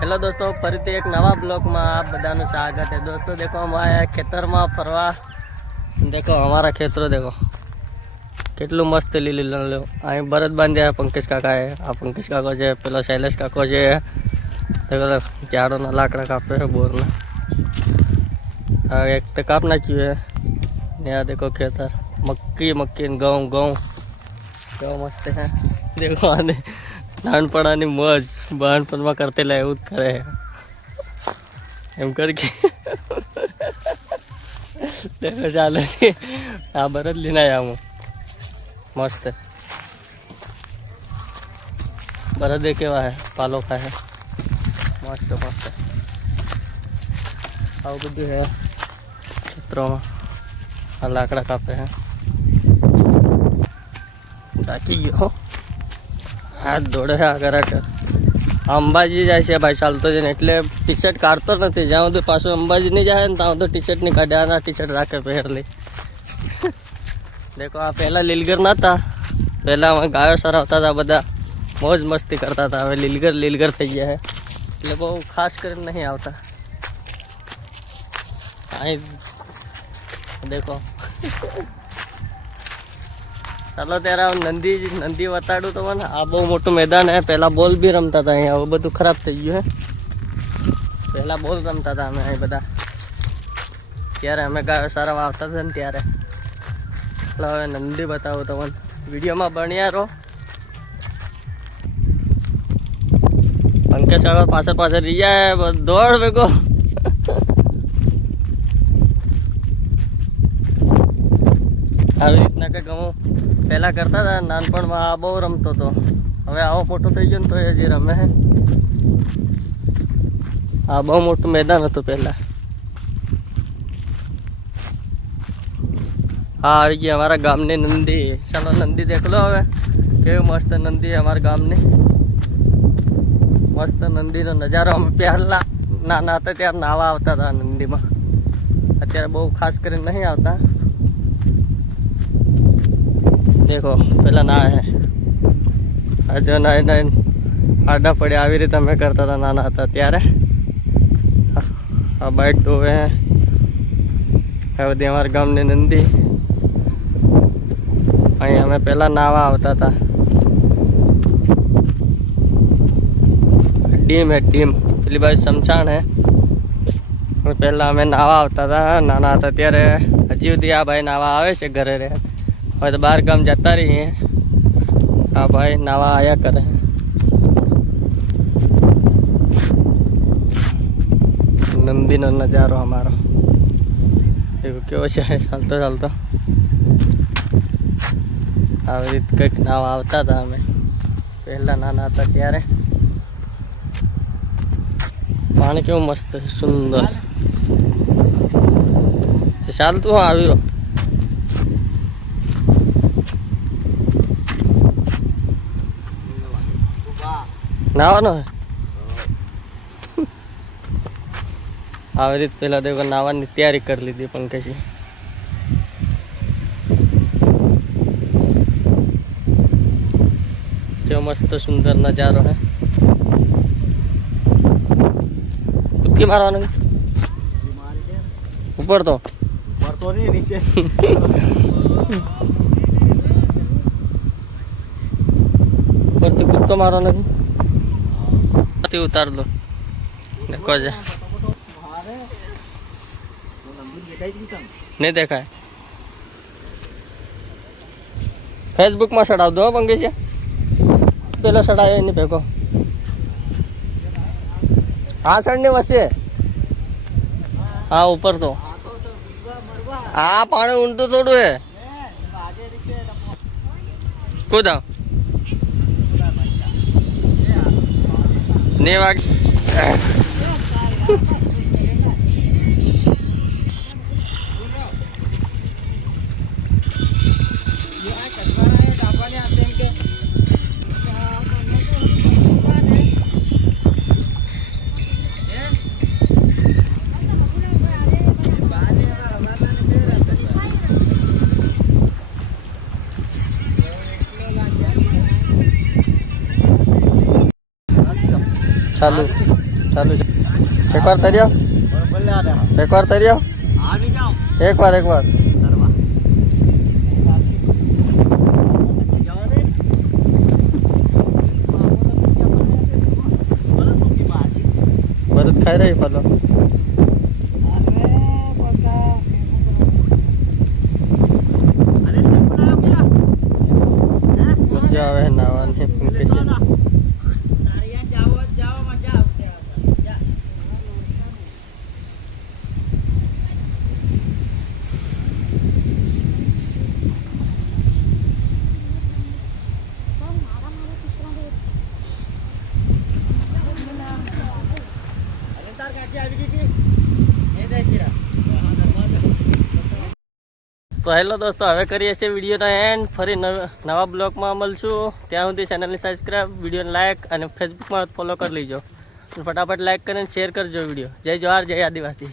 हेलो दोस्तों, फरीથી एक नवा ब्लॉगમાં આપ બધાનું સ્વાગત है। दोस्तों देखो हम आया ખેતરમાં ફરવા। देखो हमारा खेतर देखो કેટલું મસ્ત લીલું લીલું। અહીં બરદ બાંધ્યા પંકજ કાકાએ। આ પંકજ કાકો છે, પેલો શૈલેષ કાકો છે। देखो ઝાડોના લાકડા કાપે છે બોરના। એક તો કાપ નાખ્યું है। यहाँ देखो खेतर मक्की मक्की घઉં घઉં ઘઉં મસ્ત है। देखो आने નાનપણાની મોજ બાળપણમાં કરતેલા એવું જ કરે એમ કરકે देखो ચાલે આ બરદ લઈને આવ્યા હું મસ્ત બરદે કેવા હે પાલો ખાય મસ્ત મસ્ત આવું બધું હે ખેતરોમાં આ લાકડા કાપે હે થાકી ગયો हाथ दौड़े है आगर अंबाजी जाए भाई चालतो जाए एटले टी शर्ट काढ़तो नहीं ज्यादा तो पासो अंबाजी नहीं जाए तो तो टी शर्ट नहीं काढ़े आना टी शर्ट राखे पहर ली देखो आ पहला लीलगर ना था पहला गायो सारा होता था बदा मौज मस्ती करता था हमें लीलगर थी गया है એટલે બહુ ખાસ કરીને नहीं आता देखो चलो तेरा नंदी बताड़ू तो मन आ बहुत मोटू मैदान है। पहला बॉल भी रमता था यहाँ वो બધું खराब थी गयु है। पहला बॉल रमता था अमे अहीं बधा त्यारे अमे गायो सारा वावता था ने त्यारे એટલે હવે નંદી બતાવું તમને વિડીયોમાં બન્યા રહો। પંકજ કાકા પાછળ પાછળ રીયા है दौड़ बेगो આવી રીતના કે ગમો પહેલા કરતા હતા નાનપણમાં આ બહુ રમતો હતો। હવે આવો મોટો થઈ ગયો ને તો હજી રમે હે। આ બહુ મોટું મેદાન હતું પહેલા। हाँ આવી ગઈ हमारा गामनी नंदी। चलो नंदी देख लो हवे केवी मस्त नंदी है हमारा गामनी मस्त नंदीनो नजारो। અમે પહેલા નાના હતા ત્યારે નાવા આવતા હતા નંદીમાં અત્યારે બહુ ખાસ કરીને નહીં આવતા। देखो पहला ना है आज नाय नाय आडा पड़े આવી રીતે અમે કરતા હતા નાના હતા ત્યારે। આ બાઇક ધોવે હે આ બધી અમારા ગામની નંદી। અહીં અમે પહેલા નાવા આવતા હતા। डीम है डीम પેલી બાજુ શમશાન है। પહેલા અમે નાવા આવતા હતા નાના હતા ત્યારે। હજી સુધી આ ભાઈ નાવા આવે છે ઘરે રહે હવે तो बाहर गाम जाता रही है। हाँ भाई नावा आया करे नंदी नो नजारो हमारा देखो क्यों है चलता चलता आ रीत कंईक नावा आवता था हमें पहला नाना था त्यारे। पानी क्यों मस्त है सुंदर चालतु हाँ आवी નાવાનો હે આવી રીતે પેલા દેખો નાવાની તૈયારી કરી લીધી પંકજી। जो मस्त सुंदर नजारो है। डुबकी मारवानो ऊपर तो नहीं नीचे ऊपर तो कूद तो मारवानो उतार लो देखो जा नहीं देखा है फेसबुक में चढ़ाव दो पंगे से पहला चढ़ाया नहीं फेंको हाँ चढ़ने वैसे हाँ ऊपर तो हाँ पानी ऊंटू थोड़ू है कूदा नहीं वाग चालू ચાલુ છે એકવાર તર્યો એકવાર તર્યો એકવાર બધું ખાઈ રહી ફલો મજા આવે નાવાની તો હેલો દોસ્તો હવે કરીએ છીએ વિડીયોનો એન્ડ ફરી નવા બ્લોગમાં મળશું ત્યાં સુધી ચેનલને સબસ્ક્રાઈબ વિડીયોને લાઇક અને ફેસબુકમાં ફોલો કરી લેજો ફટાફટ લાઇક કરીને શેર કરજો વિડીયો જય જવાહર જય આદિવાસી